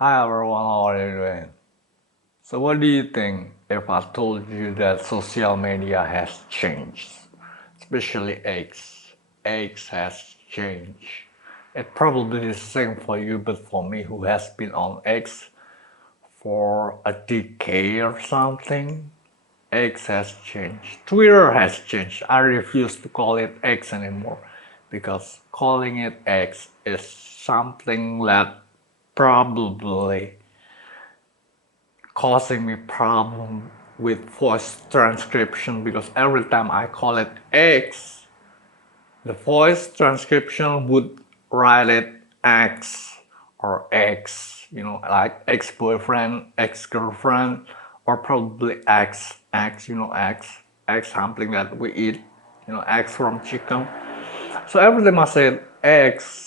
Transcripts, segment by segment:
Hi everyone, how are you doing? So what do you think if I told you that social media has changed? Especially X. X has changed. It probably is the same for you, but for me who has been on X for a decade or something, X has changed. Twitter has changed. I refuse to call it X anymore because calling it X is something that probably causing me problem with voice transcription because every time I call it X, the voice transcription would write it X or X, like ex-boyfriend, ex-girlfriend, or probably X, X something that we eat, X from chicken. So every time I say X,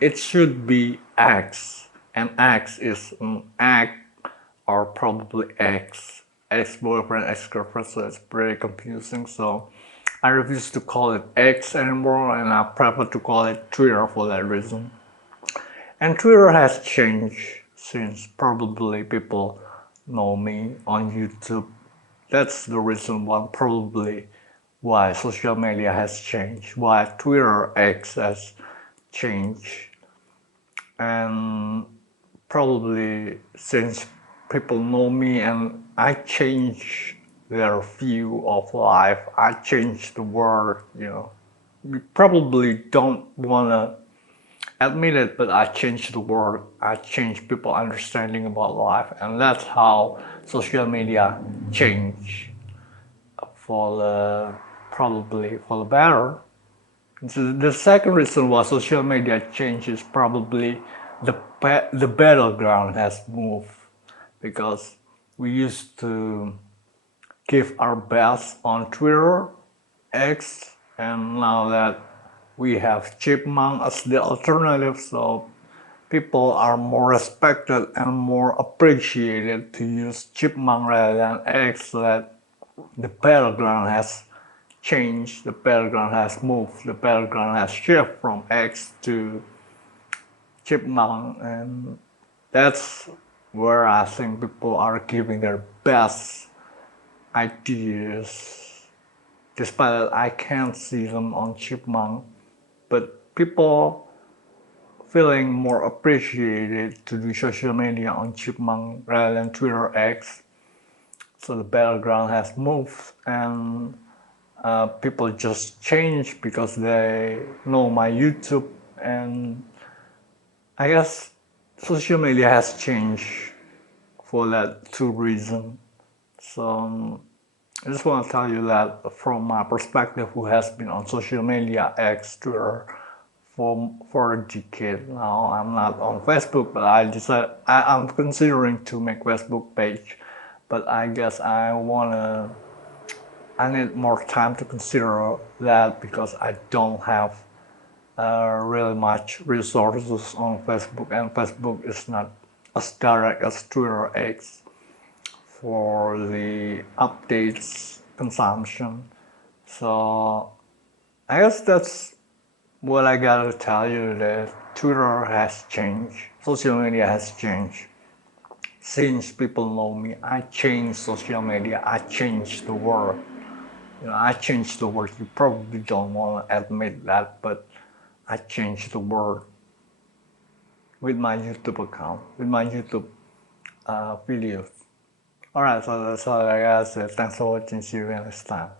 it should be X, and X is an act or probably ex-boyfriend, ex-girlfriend, so it's pretty confusing. So I refuse to call it X anymore, and I prefer to call it Twitter for that reason. And Twitter has changed since probably people know me on YouTube. That's the reason why probably why social media has changed, why Twitter X has changed. And probably since people know me and I change their view of life, I change the world. You probably don't want to admit it, but I change the world. I change people understanding about life, and that's how social media change for the probably for the better. The second reason why social media changes probably the battleground has moved because we used to give our best on Twitter, X, and now that we have Chipmunk as the alternative, so people are more respected and more appreciated to use Chipmunk rather than X. That the battleground has changed, the battleground has moved, the battleground has shifted from X to Chipmunk, and that's where I think people are giving their best ideas. Despite that, I can't see them on Chipmunk, but people feeling more appreciated to do social media on Chipmunk rather than Twitter X. So the battleground has moved, and people just change because they know my YouTube, and I guess social media has changed for that two reasons. So I just want to tell you that from my perspective, who has been on social media, X, Twitter, for a decade now. I'm not on Facebook, but I'm considering to make Facebook page, but I guess I need more time to consider that because I don't have really much resources on Facebook, and Facebook is not as direct as Twitter X for the updates consumption. So I guess that's what I gotta tell you, that Twitter has changed, social media has changed. Since people know me, I changed social media, I changed the world. I changed the world. You probably don't want to admit that, but I changed the world with my YouTube account, with my YouTube videos. Alright, so that's all I gotta say. Thanks for watching. See you next time.